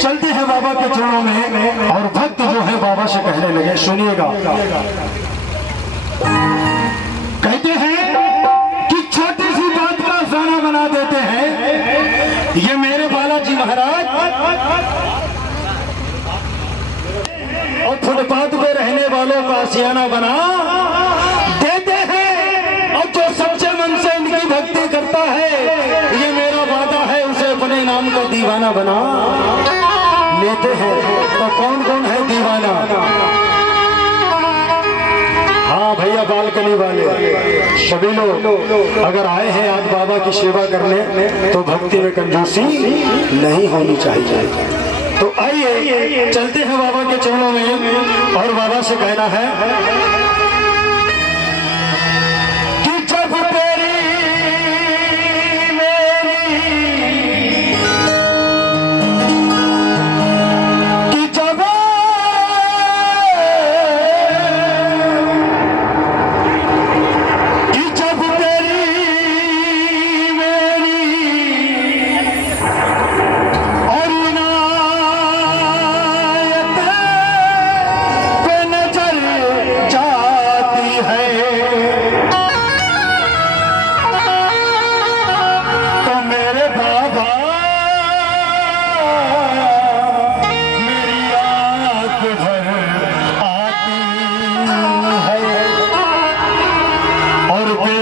चलते हैं बाबा के चरणों में और भक्त जो है बाबा से कहने लगे, सुनिएगा। कहते हैं कि छोटी सी बात का अफसाना बना देते हैं ये मेरे बालाजी महाराज, और फुटपाथ पे रहने वालों का आशियाना बना देते हैं, और जो सच्चे मन से इनकी भक्ति करता है ये मेरा वादा है उसे अपने नाम का दीवाना बना लेते हैं। तो कौन कौन है दीवाना? हाँ भैया, बालकनी वाले सभी लोग अगर आए हैं आज बाबा की सेवा करने तो भक्ति में कंजूसी नहीं होनी चाहिए। तो आइए चलते हैं बाबा के चरणों में और बाबा से कहना है कि जब तेरी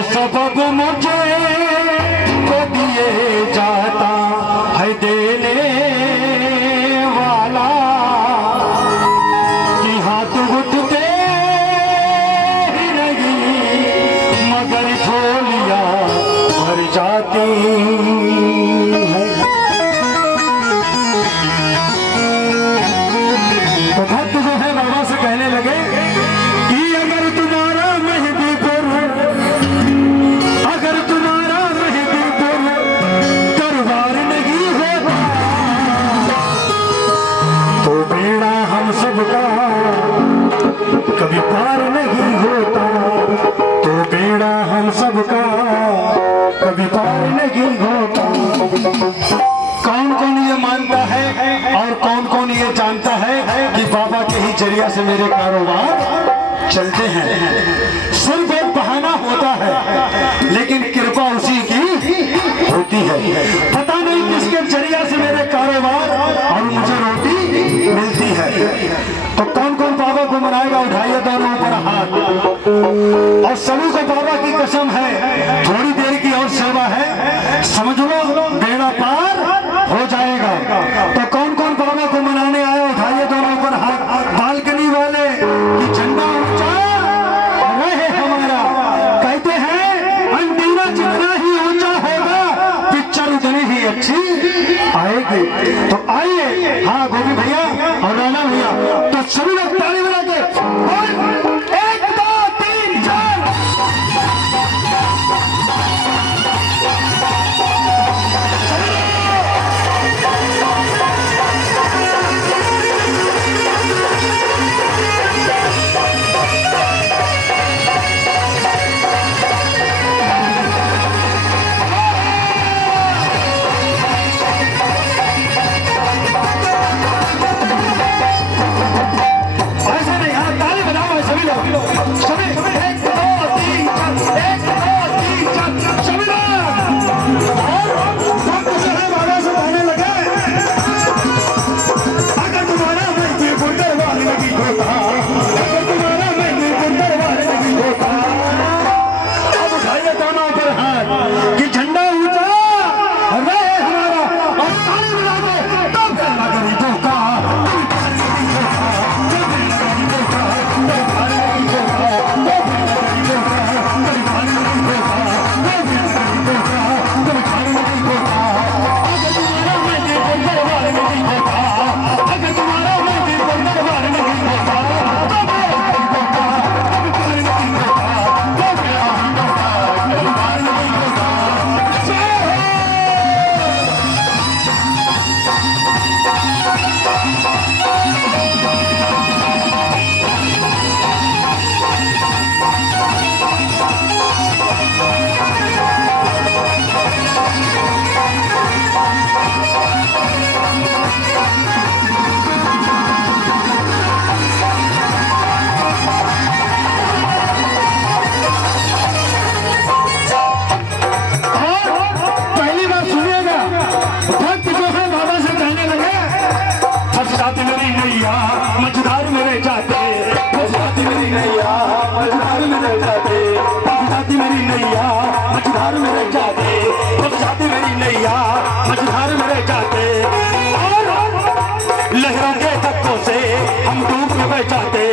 सबब मुझे को दिए जाता है देने वाला, कि हाथ उठते ही नहीं मगर झोलियां भर जाती है। तो भक्त जो है बाबा से कहने लगे कि अगर तुम्हारा कभी पार नहीं होता, तो बेड़ा हम सबका कभी पार नहीं होता। कौन कौन ये मानता है और कौन कौन ये जानता है कि बाबा के ही जरिया से मेरे कारोबार चलते हैं। सिर्फ एक बहाना होता है लेकिन कृपा उसी की होती है। पता नहीं किसके जरिया से मेरे कारोबार और मुझे रोटी मिलती है। तो कौन कौन बाबा को मनाएगा? उठाइए दोनों ऊपर हाथ, और सभी को बाबा की कसम है थोड़ी देर की और सेवा है, समझ लो बेड़ा पार हो जाएगा। तो कौन कौन बाबा को मनाने आए? उठाइए दोनों ऊपर हाथ। बालकनी वाले कि झंडा ऊंचा रहे हमारा, कहते हैं अंटीना जितना ही ऊंचा होगा पिक्चर उतनी ही अच्छी आएगी। तो आइए, हाँ गोपी भैया और राणा भैया, तो सभी लोग ताली बजा के 1 2 3 4। ऐसे नहीं, हाँ ताली बजाओ सभी मझधार में रह जाते, फंस जाती मेरी नैया मझधार में रह जाते। लहरों के धक्कों से हम डूब के बह जाते,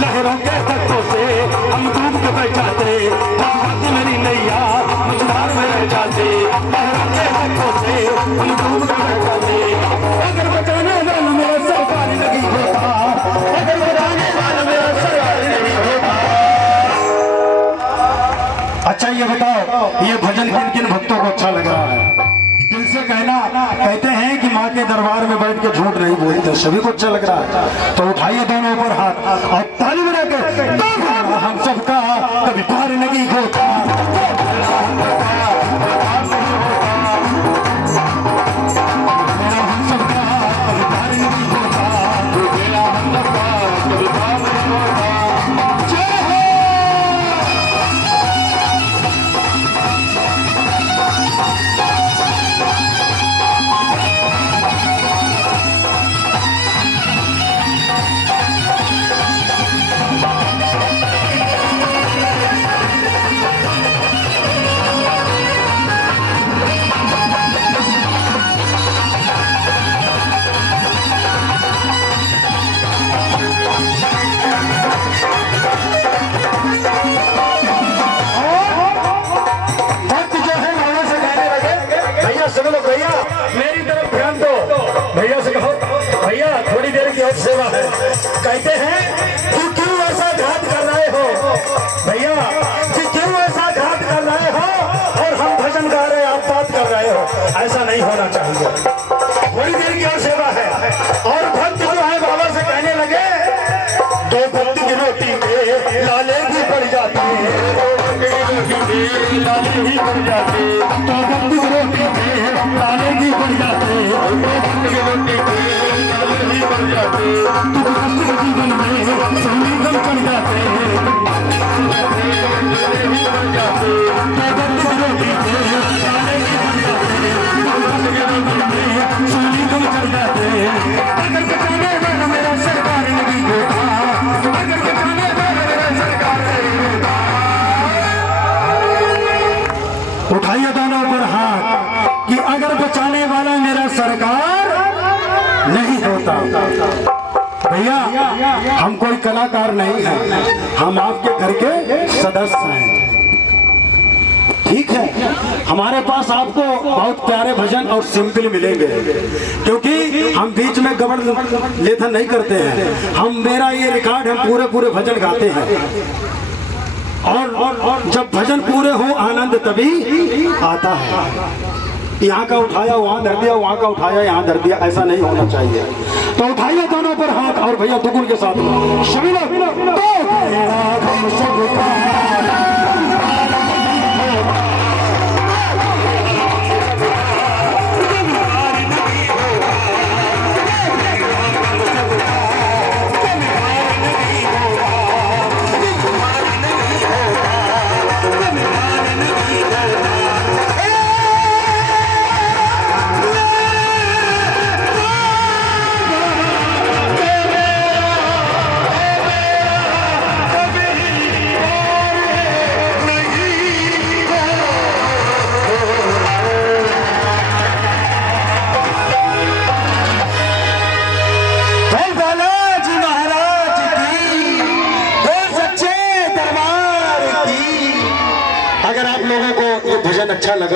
लहरों के धक्कों से हम डूब के बह जाते। फंस जाती मेरी नैया मझधार में रह जाते, लहरों के धक्कों से हम डूब के बह जाते। अगर बचाने वाला मेरा सरकारी नहीं होता, अगर बचाने वाला मेरा सरकारी नहीं होता। अच्छा ये बताओ, ये भजन किन किन भक्तों को अच्छा लग रहा है? दिल से कहना, कहते हैं कि माँ के दरबार में बैठ के झूठ नहीं बोलते, सभी को अच्छा लग रहा है। तो उठाइए दोनों ऊपर हाथ और ताली बजा के हम सबका कभी पार नहीं होता। भैया से कहो, भैया थोड़ी देर की और सेवा है। कहते हैं कि क्यों ऐसा घात कर रहे हो भैया, कि क्यों ऐसा घात कर रहे हो और हम भजन गा रहे आप बात कर रहे हो, ऐसा नहीं होना चाहिए। थोड़ी देर की और सेवा है। और भक्त जो है बाबा से कहने लगे, दो भक्त की रोटी में लाले भी पड़ जाती है, लाले भी पड़ जाते, तो भक्त की रोटी में लाले भी पड़ जाते, जीवन में संवेदन कर जाते अगर बचाने वाला मेरा सरकार नहीं होता, अगर बचाने वाला मेरा सरकार नहीं होता। उठाइए दोनों पर हाथ कि अगर बचाने वाला मेरा सरकार नहीं होता। भैया हम कोई कलाकार नहीं है, हम आपके घर के सदस्य हैं, ठीक है। हमारे पास आपको बहुत प्यारे भजन और सिंपल मिलेंगे, क्योंकि हम बीच में गबड़ लेथन नहीं करते हैं। हम मेरा ये रिकॉर्ड हम पूरे पूरे भजन गाते हैं, और जब भजन पूरे हो आनंद तभी आता है। यहाँ का उठाया वहाँ धर दिया, वहाँ का उठाया यहाँ धर दिया, ऐसा नहीं होना चाहिए। तो उठाइए दोनों पर हाथ और भैया दुगुन के साथ सभी लोग अच्छा लगा।